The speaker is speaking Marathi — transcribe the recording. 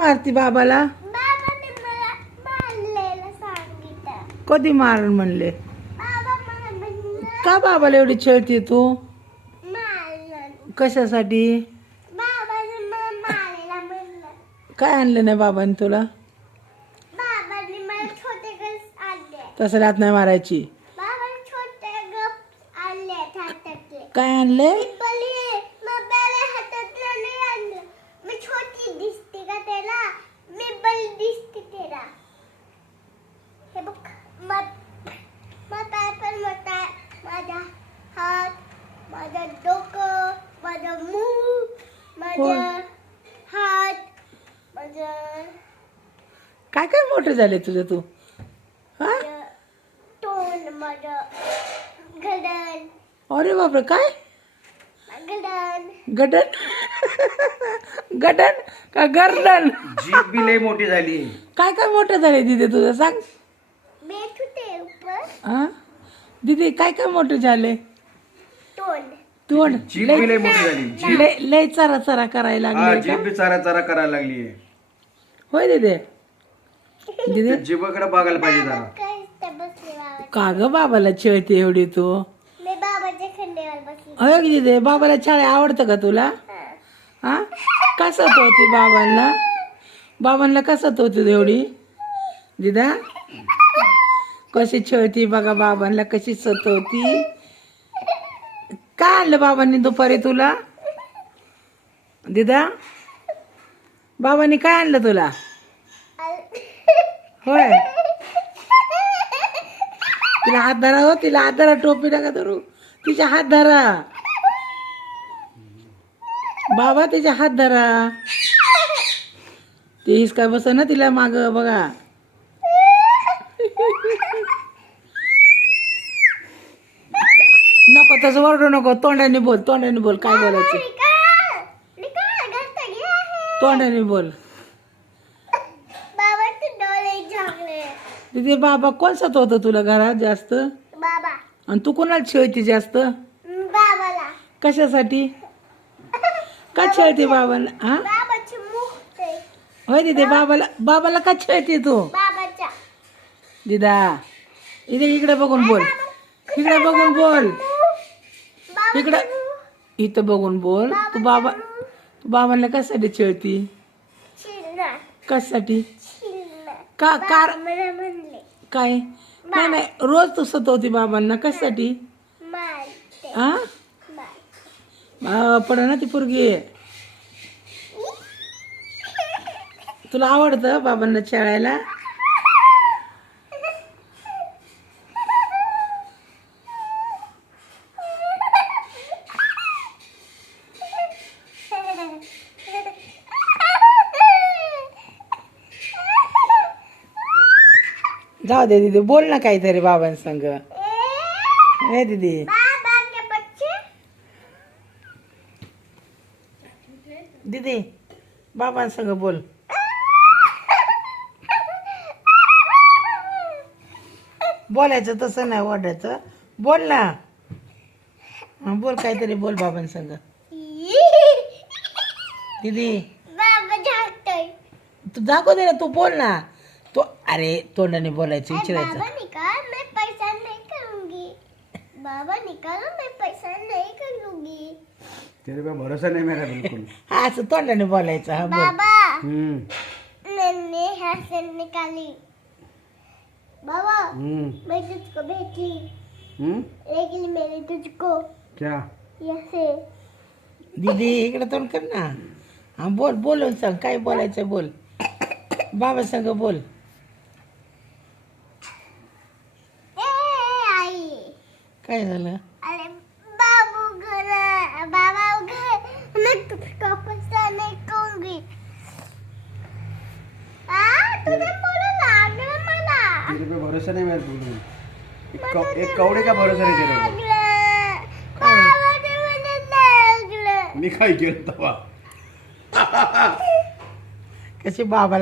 मारती बाबाला? बाबाने मला मारलेलं सांगितलं. कधी मारण म्हणले? बाबा मला म्हणलं का बाबाला एवढी छळती तू? मारलं. कशासाठी? बाबाने मला मारायला म्हणलं. काय आणलं नाही बाबाने तुला? बाबाने मला छोटे गप्स आणले. तसं रात नाही मारायची. बाबाने छोटे गप्स आणले हातातले. काय आणले? बली बाबाला हातातलं नाही आणलं. मी छोटी दिसते का त्याला? मी बली दिसते त्याला. हे बघ माझा पण मोठा आहे. माझा हात, माझं डोकं, माझं मूग, माझं हात, माझं काय काय मोठे झाले तुझे तू? हा? तोंड, माझं गडन, अरे बापरे, काय गडन. गडन? गडन का गर्दन? जीभ बी लय मोठी झाली. काय काय मोठे झाले दीदी तुझं सांग? बेट होते ऊपर. हा दीदी काय काय मोठे झाले? तोंड. तोंड जीभ बी लय मोठी झाली. लय लय चरा चरा करायला हा, लागले जीभ का? बी चारा चारा करायला लागली. होय दीदी. दीदी जीभाकडे बघायला पाहिजे जरा. काय इथं बसले बाबा. का ग बाबाला छळते एवढी तू? मी बाबाच्या खंडीवर बसली. अरे दीदी बाबाला छाळे आवडतं का तुला? हा. हा कसं होती बाबांना? बाबांना कसं होती एवढी? दिदा कशी छळती बघा बाबांना, कशी सतवती. काय आणलं बाबांनी दुपारी तुला? दिदा बाबांनी काय आणलं तुला? होय तिला हात धरा, हो तिला हात धरा, टोपी नका धरू, तिच्या हात धरा बाबा, तिच्या हात धरा. ते हिसका बस ना तिला माग बघा. नको तसं ओरडू नको, तोंडाने बोल, तोंडाने बोल, काय बोलायचं तोंडाने बोल. बाबाचे डोळे झाकले. तिथे बाबा कोण सतवतं तुला घरात जास्त? बाबा. आणि तू कोणाला छळती जास्त? बाबाला. कशासाठी? का छळते बाबाला? हा बाबाचे मुख ते. होय दिदे बाबाला का छळते तू? बाबाच्या. दिदा इकडे बघून बोल, इकडे बघून बोल, इकडं इथं बघून बोल. तू बाबांना कशासाठी छळती? चिल्ला. कशासाठी? चिल्ला. का कार मला म्हणले काय? नाही नाही, रोज तू सतवती बाबांना, कशासाठी? मारते. हा मार. पड ना ती पोरगी. तुला आवडतं बाबांना छळायला? जाऊ दे दीदी, बोल ना काहीतरी बाबांसंग. ए दीदी बाबा के बच्चे. दीदी बाबांसंग बोल. बोलायचं तसं नाही, ओरडायचं. बोल ना, हा, बोल काहीतरी बोल बाबांसंग. दीदी बाबा झाकतोय. तू दाखव दे ना, तू बोल ना. तो अरे तोंडाने बोलायचं, विचारायचं. बाबा निकाल, मैं पैसा नहीं करूंगी. बाबा निकालो, मैं पैसा नहीं करूंगी. तेरे पे भरोसा नहीं मेरा बिल्कुल. हा असं तोंडाने बोलायचं. हा बोल. बाबा हम्म मैंने हाथ से निकाली. बाबा हम्म मैं तुझको भेजी, हम्म लेकिन मैंने तुझको क्या? ऐसे. दीदी इकडे तोंड कर ना. हा बोल, बोलून सांग काय बोलायचं, बोल बाबा संग बोल. आई. काय झालं? अरे बाबा घर मैं तुझको पैसा नहीं कहूंगी. तुझे बोला लागलं मला. तेरे पे भरोसा नहीं मेरा बिल्कुल. एक कौड़े का भरोसा नहीं तेरे को. बाबाने मला लागलं. मी काय केलं तेव्हा? कशी बाबाला